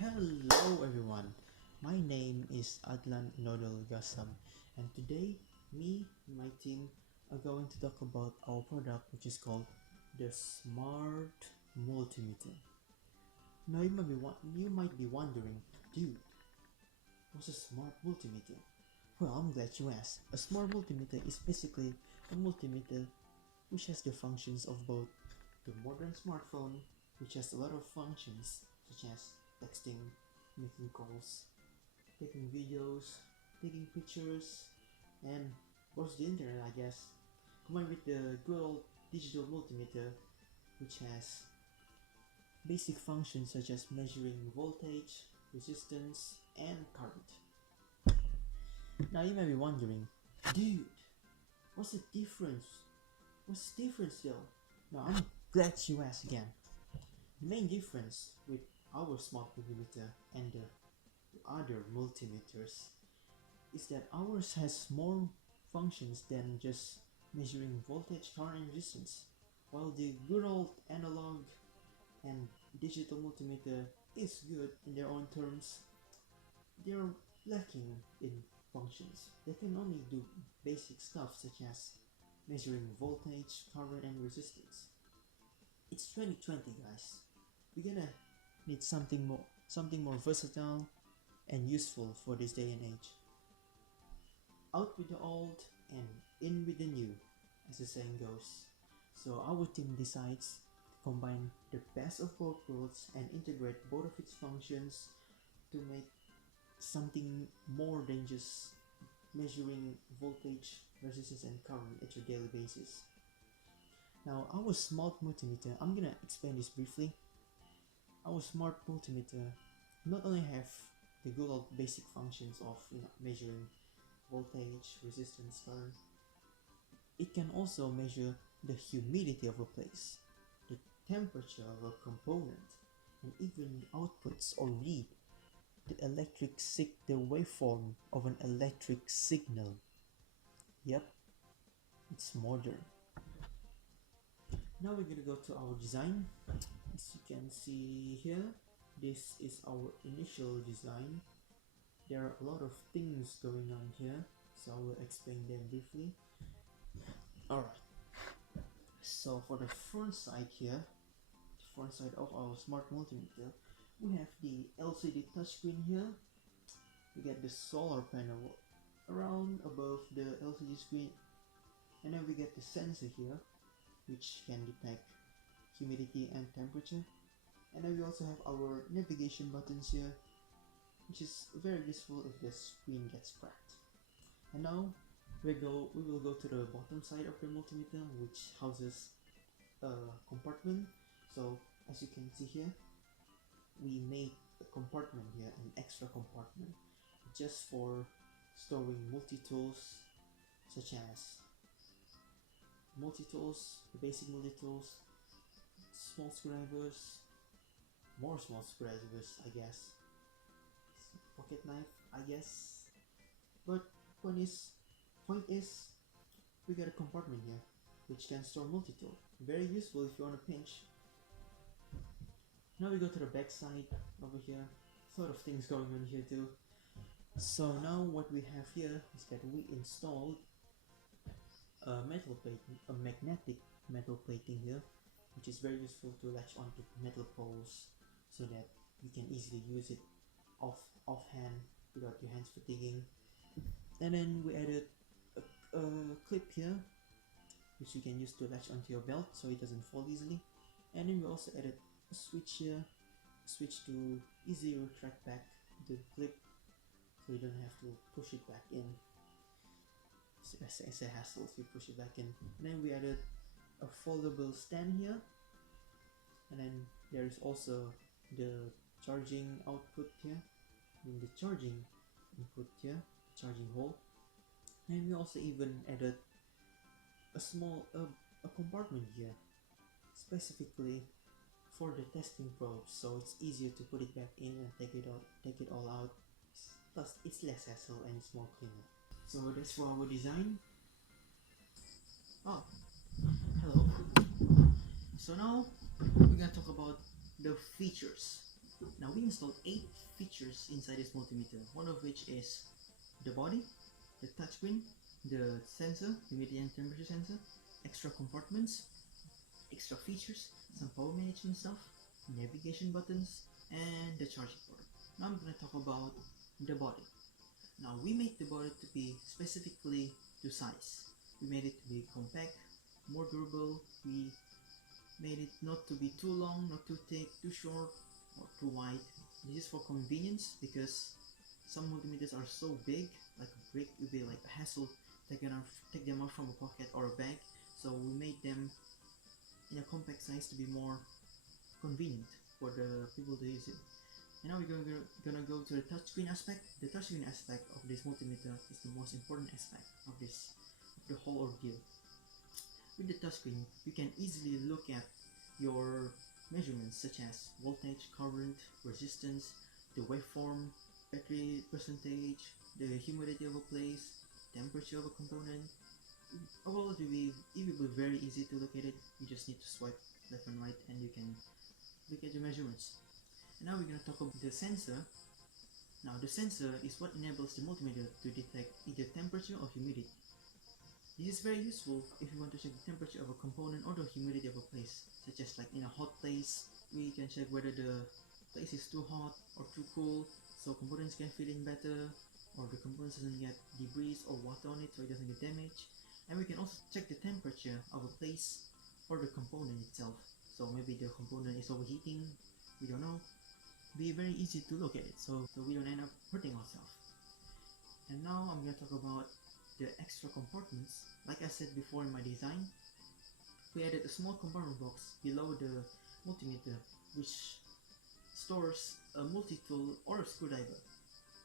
Hello everyone, my name is Adlan Nodal Gassam, and today me and my team are going to talk about our product, which is called the Smart Multimeter. Now you might be wondering, dude, what's a Smart Multimeter? Well, I'm glad you asked. A Smart Multimeter is basically a multimeter which has the functions of both the modern smartphone, which has a lot of functions such as texting, making calls, taking videos, taking pictures, and browse the internet, I guess, combined with the good old digital multimeter, which has basic functions such as measuring voltage, resistance, and current. Now you may be wondering, dude, what's the difference? What's the difference though? Now I'm glad you asked again. The main difference with our smart multimeter and the other multimeters is that ours has more functions than just measuring voltage, current, and resistance, while the good old analog and digital multimeter is good in their own terms. They're lacking in functions. They can only do basic stuff such as measuring voltage, current, and resistance. It's 2020, guys. We're gonna need something more versatile and useful for this day and age. Out with the old and in with the new, as the saying goes. So our team decides to combine the best of both worlds and integrate both of its functions to make something more than just measuring voltage, resistance, and current at your daily basis. Now, our smart multimeter, I'm gonna explain this briefly. Our smart multimeter not only have the good old basic functions of measuring voltage, resistance, current, it can also measure the humidity of a place, the temperature of a component, and even outputs or read the waveform of an electric signal. Yep, it's modern. Now we're gonna go to our design. As you can see here, this is our initial design. There are a lot of things going on here, so I will explain them briefly. Alright, so for the front side here, the front side of our smart multimeter, we have the LCD touchscreen here. We get the solar panel around above the LCD screen, and then we get the sensor here, which can detect humidity and temperature. And then we also have our navigation buttons here, which is very useful if the screen gets cracked. And now we will go to the bottom side of the multimeter, which houses a compartment. So as you can see here, we made a compartment here, an extra compartment, just for storing multi-tools, such as the basic multi-tools, small screwdrivers, more small screwdrivers, I guess, pocket knife, I guess. But point is, we got a compartment here which can store multi-tool. Very useful if you want to pinch. Now we go to the back side over here. Sort of things going on here too. So now what we have here is that we installed a magnetic metal plating here, which is very useful to latch onto metal poles so that you can easily use it offhand without your hands fatiguing. And then we added a clip here, which you can use to latch onto your belt so it doesn't fall easily. And then we also added a switch here, a switch to easily retract back the clip so you don't have to push it back in. It's a hassle if you push it back in. And then we added a foldable stand here, and then there is also the charging output here, the charging input here, charging hole. And we also even added a small a compartment here specifically for the testing probes, so it's easier to put it back in and take it all out. Plus it's less hassle and it's more cleaner. So that's for our design. Oh, hello. So now we're gonna talk about the features. Now we installed 8 features inside this multimeter, one of which is the body, the touchscreen, the sensor, humidity and temperature sensor, extra compartments, extra features, some power management stuff, navigation buttons, and the charging port. Now I'm going to talk about the body. Now we made the body to be specifically to size. We made it to be compact, more durable. We made it not to be too long, not too thick, too short, or too wide. This is for convenience because some multimeters are so big, like a brick, it would be like a hassle take them out from a pocket or a bag. So we made them in a compact size to be more convenient for the people to use it. And now we're gonna go to the touchscreen aspect. The touchscreen aspect of this multimeter is the most important aspect of the whole ordeal. With the touchscreen, you can easily look at your measurements such as voltage, current, resistance, the waveform, battery percentage, the humidity of a place, temperature of a component. Overall, it will be very easy to look at it. You just need to swipe left and right and you can look at your measurements. And now we're going to talk about the sensor. Now the sensor is what enables the multimeter to detect either temperature or humidity. This is very useful if you want to check the temperature of a component or the humidity of a place, such as like in a hot place, we can check whether the place is too hot or too cool, so components can fit in better, or the components doesn't get debris or water on it so it doesn't get damaged. And we can also check the temperature of a place or the component itself. So maybe the component is overheating, we don't know. Be very easy to look at it so we don't end up hurting ourselves. And now I'm going to talk about the extra compartments. Like I said before in my design, we added a small compartment box below the multimeter which stores a multi-tool or a screwdriver.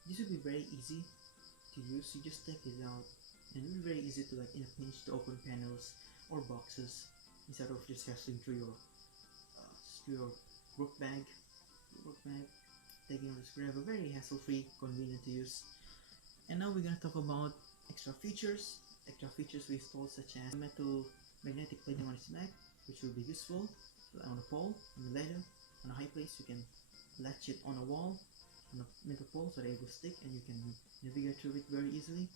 This will be very easy to use. You just take it out and it will be very easy to like in a pinch to open panels or boxes instead of just wrestling through your work bag, taking out the screwdriver. Very hassle-free, convenient to use. And now we're going to talk about extra features. Extra features we installed such as metal magnetic plating on its back, which will be useful on a pole, on a ladder, on a high place. You can latch it on a wall, on a metal pole, so that it will stick and you can navigate through it very easily.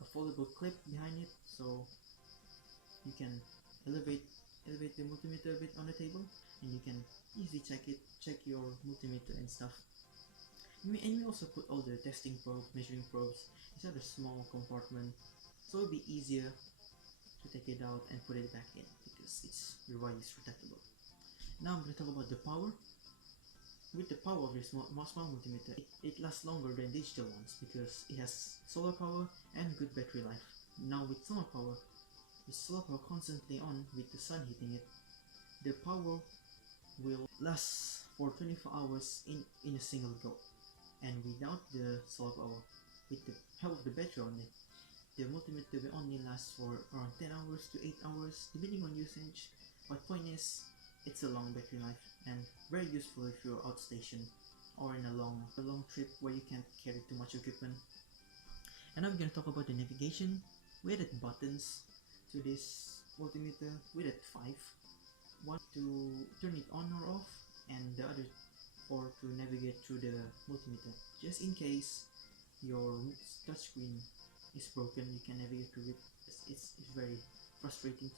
A foldable clip behind it, so you can elevate the multimeter a bit on the table, and you can easily check your multimeter and stuff. And we also put all the testing probes, measuring probes inside a small compartment, so it'll be easier to take it out and put it back in because it's retractable. Now I'm going to talk about the power. With the power of this smart multimeter, it lasts longer than digital ones because it has solar power and good battery life. Now with solar power constantly on with the sun hitting it, the power will last for 24 hours in a single go. And without the solar power, with the help of the battery on it, the multimeter will only last for around 10 hours to 8 hours depending on usage. But point is, it's a long battery life and very useful if you're outstation or in a long trip where you can't carry too much equipment. And now we're going to talk about the navigation. We added buttons to this multimeter. We added 5. One to turn it on or off, and the other 4 to navigate through the multimeter. Just in case your touchscreen is broken, you can navigate through it. It's very frustrating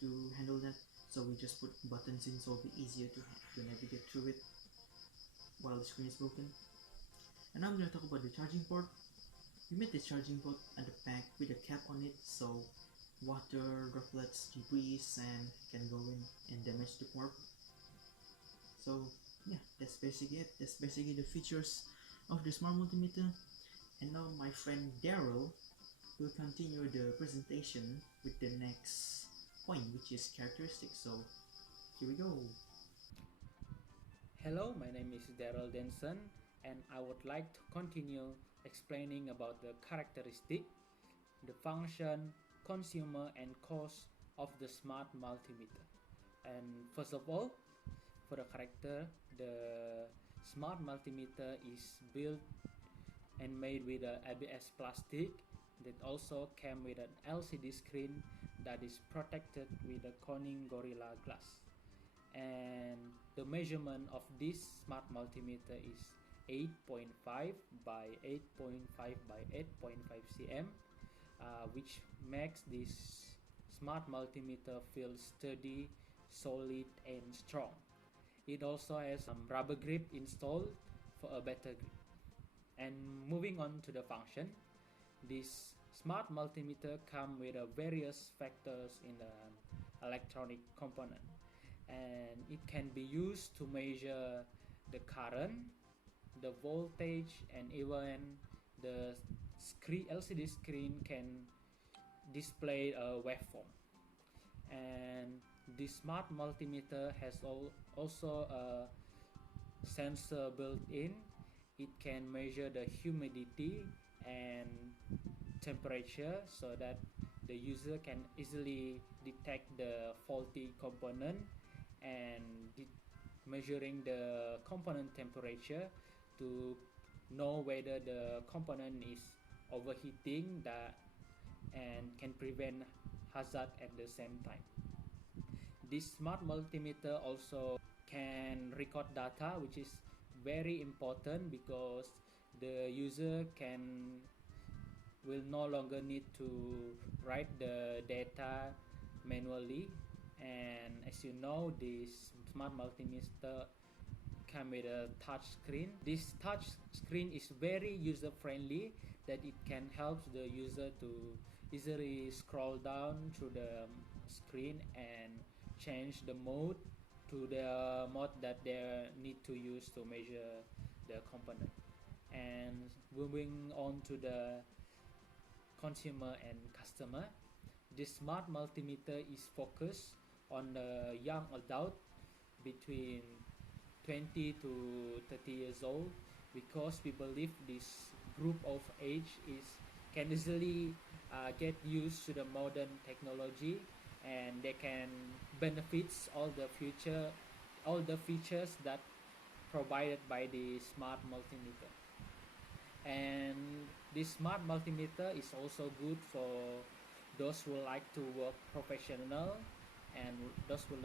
to handle that. So we just put buttons in so it'll be easier to navigate through it while the screen is broken. And now I'm going to talk about the charging port. We made the charging port at the back with a cap on it so water, droplets, debris, sand can go in and damage the port. So yeah, that's basically it. That's basically the features of the smart multimeter. And now my friend Darryl will continue the presentation with the next point, which is characteristics. So here we go. Hello, my name is Darryl Denson, and I would like to continue explaining about the characteristic, the function, consumer, and cost of the smart multimeter. And first of all, for the character, the smart multimeter is built and made with a ABS plastic that also came with an LCD screen that is protected with a Corning Gorilla glass. and the measurement of this smart multimeter is 8.5 by 8.5 by 8.5 cm, which makes this smart multimeter feel sturdy, solid and strong. It also has some rubber grip installed for a better grip. And moving on to the function, this smart multimeter comes with various factors in the electronic component, and it can be used to measure the current, the voltage, and even the LCD screen can display a waveform. And the smart multimeter has also a sensor built in. It can measure the humidity and temperature so that the user can easily detect the faulty component, and measuring the component temperature to know whether the component is overheating and can prevent hazard at the same time. This smart multimeter also can record data, which is very important because the user will no longer need to write the data manually. And as you know, this smart multimeter come with a touch screen. This touch screen is very user friendly, that it can help the user to easily scroll down through the screen and change the mode to the mode that they need to use to measure the component. And moving on to the consumer and customer, this smart multimeter is focused on the young adult between 20 to 30 years old, because we believe this group of age can easily get used to the modern technology, and they can benefit all the features that provided by the smart multimeter. And this smart multimeter is also good for those who like to work professional, and those who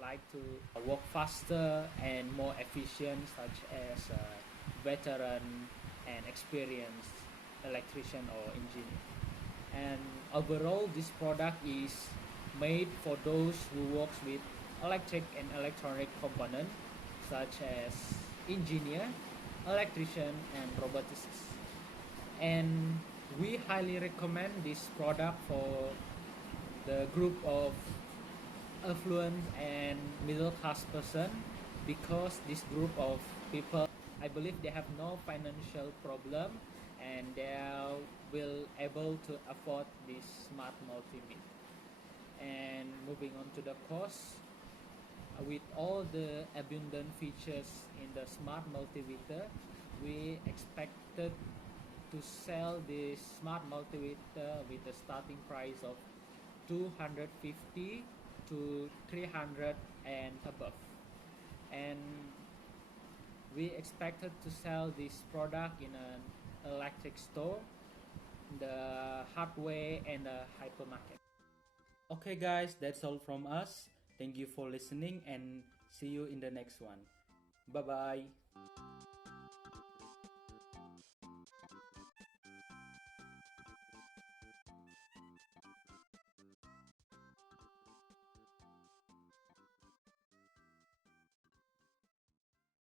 like to work faster and more efficient, such as veteran and experienced electrician or engineer. And overall, this product is made for those who works with electric and electronic components, such as engineer, electrician and roboticists. And we highly recommend this product for the group of affluent and middle class person, because this group of people, I believe they have no financial problem, and they will able to afford this smart multimeter. And moving on to the cost, with all the abundant features in the smart multimeter, we expected to sell this smart multimeter with a starting price of 250 to 300 and above. And we expected to sell this product in an electric store, the hardware and the hypermarket. Okay guys, that's all from us. Thank you for listening and see you in the next one. Bye bye.